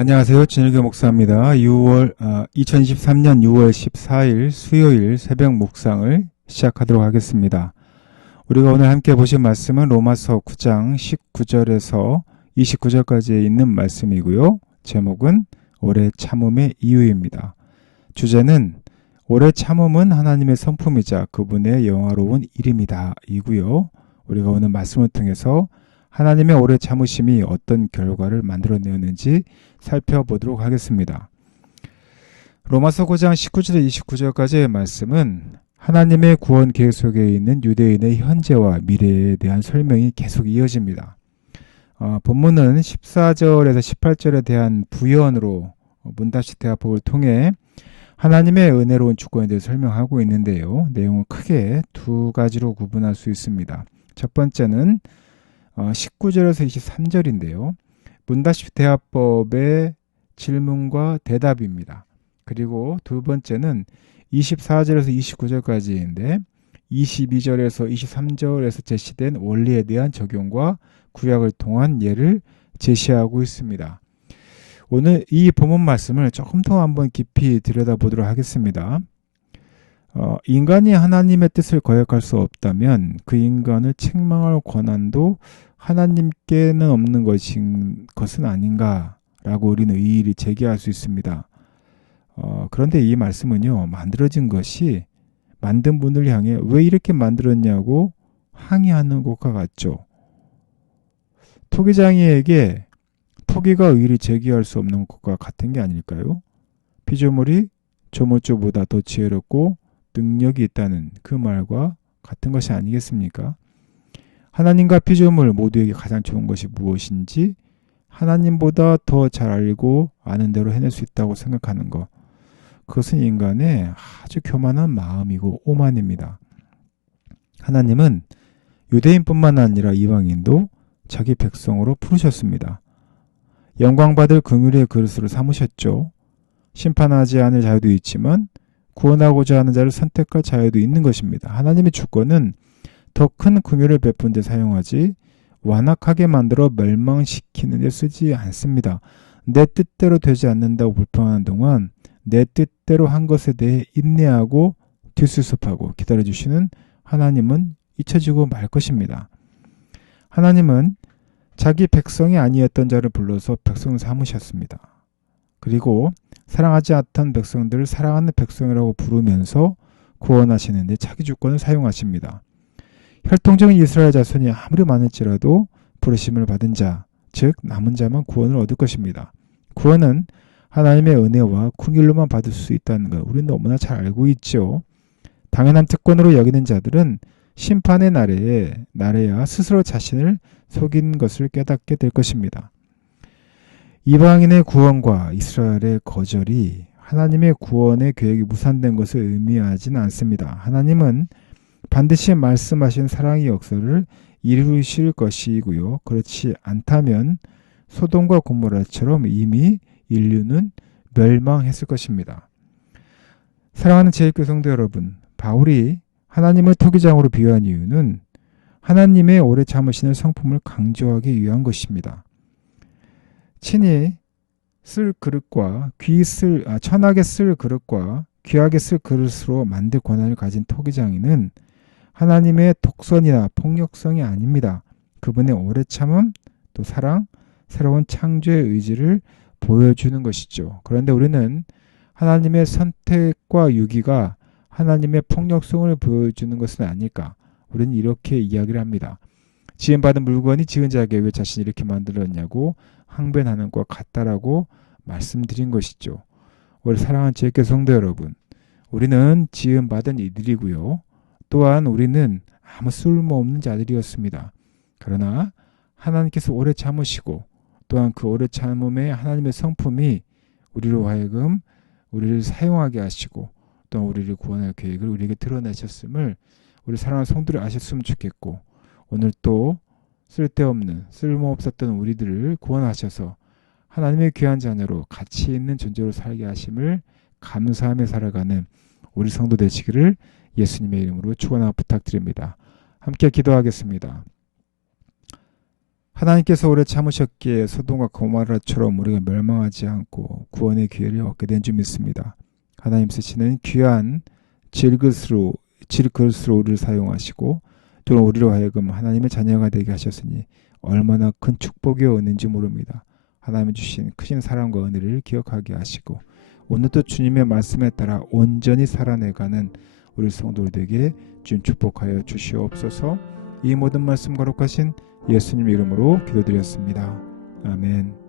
안녕하세요. 진일교 목사입니다. 2023년 6월 14일 수요일 새벽 묵상을 시작하도록 하겠습니다. 우리가 오늘 함께 보실 말씀은 로마서 9장 19절에서 29절까지 있는 말씀이고요. 제목은 오래 참음의 이유입니다. 주제는 오래 참음은 하나님의 성품이자 그분의 영화로운 일입니다. 이고요. 우리가 오늘 말씀을 통해서 하나님의 오래 참으심이 어떤 결과를 만들어내었는지 살펴보도록 하겠습니다. 로마서 9장 19절에 29절까지의 말씀은 하나님의 구원 계획 속에 있는 유대인의 현재와 미래에 대한 설명이 계속 이어집니다. 본문은 14절에서 18절에 대한 부연으로 문답식 대화법을 통해 하나님의 은혜로운 주권에 대해 설명하고 있는데요. 내용은 크게 두 가지로 구분할 수 있습니다. 첫 번째는 19절에서 23절인데요. 문답식 대화법의 질문과 대답입니다. 그리고 두 번째는 24절에서 29절까지인데 22절에서 23절에서 제시된 원리에 대한 적용과 구약을 통한 예를 제시하고 있습니다. 오늘 이 본문 말씀을 조금 더 한번 깊이 들여다보도록 하겠습니다. 인간이 하나님의 뜻을 거역할 수 없다면 그 인간을 책망할 권한도 하나님께는 없는 것은 아닌가라고 우리는 의의를 제기할 수 있습니다. 그런데 이 말씀은요, 만들어진 것이 만든 분을 향해 왜 이렇게 만들었냐고 항의하는 것과 같죠. 토기장이에게 토기가 의의를 제기할 수 없는 것과 같은 게 아닐까요? 피조물이 조물주보다 더 지혜롭고 능력이 있다는 그 말과 같은 것이 아니겠습니까? 하나님과 피조물 모두에게 가장 좋은 것이 무엇인지 하나님보다 더 잘 알고 아는 대로 해낼 수 있다고 생각하는 것. 그것은 인간의 아주 교만한 마음이고 오만입니다. 하나님은 유대인뿐만 아니라 이방인도 자기 백성으로 부르셨습니다. 영광받을 긍휼의 그릇으로 삼으셨죠. 심판하지 않을 자유도 있지만 구원하고자 하는 자를 선택할 자유도 있는 것입니다. 하나님의 주권은 더 큰 긍휼을 베푼 데 사용하지 완악하게 만들어 멸망시키는 데 쓰지 않습니다. 내 뜻대로 되지 않는다고 불평하는 동안 내 뜻대로 한 것에 대해 인내하고 뒷수습하고 기다려주시는 하나님은 잊혀지고 말 것입니다. 하나님은 자기 백성이 아니었던 자를 불러서 백성 삼으셨습니다. 그리고 사랑하지 않던 백성들을 사랑하는 백성이라고 부르면서 구원하시는데 자기 주권을 사용하십니다. 혈통적인 이스라엘 자손이 아무리 많을지라도 부르심을 받은 자, 즉 남은 자만 구원을 얻을 것입니다. 구원은 하나님의 은혜와 긍휼로만 받을 수 있다는 것 우리는 너무나 잘 알고 있죠. 당연한 특권으로 여기는 자들은 심판의 날에야 스스로 자신을 속인 것을 깨닫게 될 것입니다. 이방인의 구원과 이스라엘의 거절이 하나님의 구원의 계획이 무산된 것을 의미하지는 않습니다. 하나님은 반드시 말씀하신 사랑의 역사를 이루실 것이고요. 그렇지 않다면 소돔과 고모라처럼 이미 인류는 멸망했을 것입니다. 사랑하는 제1교 성도 여러분, 바울이 하나님을 토기장으로 비유한 이유는 하나님의 오래 참으시는 성품을 강조하기 위한 것입니다. 친히 쓸 그릇과 천하게 쓸 그릇과 귀하게 쓸 그릇으로 만들 권한을 가진 토기장이는 하나님의 독선이나 폭력성이 아닙니다. 그분의 오래 참음, 또 사랑, 새로운 창조의 의지를 보여주는 것이죠. 그런데 우리는 하나님의 선택과 유기가 하나님의 폭력성을 보여주는 것은 아닐까? 우리는 이렇게 이야기를 합니다. 지음받은 물건이 지은 자에게 왜 자신이 이렇게 만들었냐고 항변하는 것과 같다라고 말씀드린 것이죠. 우리 사랑하는 제1교 성도 여러분, 우리는 지음받은 이들이고요. 또한 우리는 아무 쓸모없는 자들이었습니다. 그러나 하나님께서 오래 참으시고 또한 그 오래 참음의 하나님의 성품이 우리로 하여금 우리를 사용하게 하시고 또 우리를 구원할 계획을 우리에게 드러내셨음을 우리 사랑하는 성도들이 아셨으면 좋겠고, 오늘 또 쓸데없는 쓸모없었던 우리들을 구원하셔서 하나님의 귀한 자녀로 가치 있는 존재로 살게 하심을 감사하며 살아가는 우리 성도 되시기를 예수님의 이름으로 축원하고 부탁드립니다. 함께 기도하겠습니다. 하나님께서 오래 참으셨기에 소돔과 고모라처럼 우리가 멸망하지 않고 구원의 기회를 얻게 된 줄 믿습니다. 하나님 쓰시는 귀한 질그릇으로 우리를 사용하시고 또는 우리로 하여금 하나님의 자녀가 되게 하셨으니 얼마나 큰 축복이었는지 모릅니다. 하나님 주신 크신 사랑과 은혜를 기억하게 하시고 오늘도 주님의 말씀에 따라 온전히 살아내가는 우리 성도들에게 주님 축복하여 주시옵소서. 이 모든 말씀 거룩하신 예수님 이름으로 기도드렸습니다. 아멘.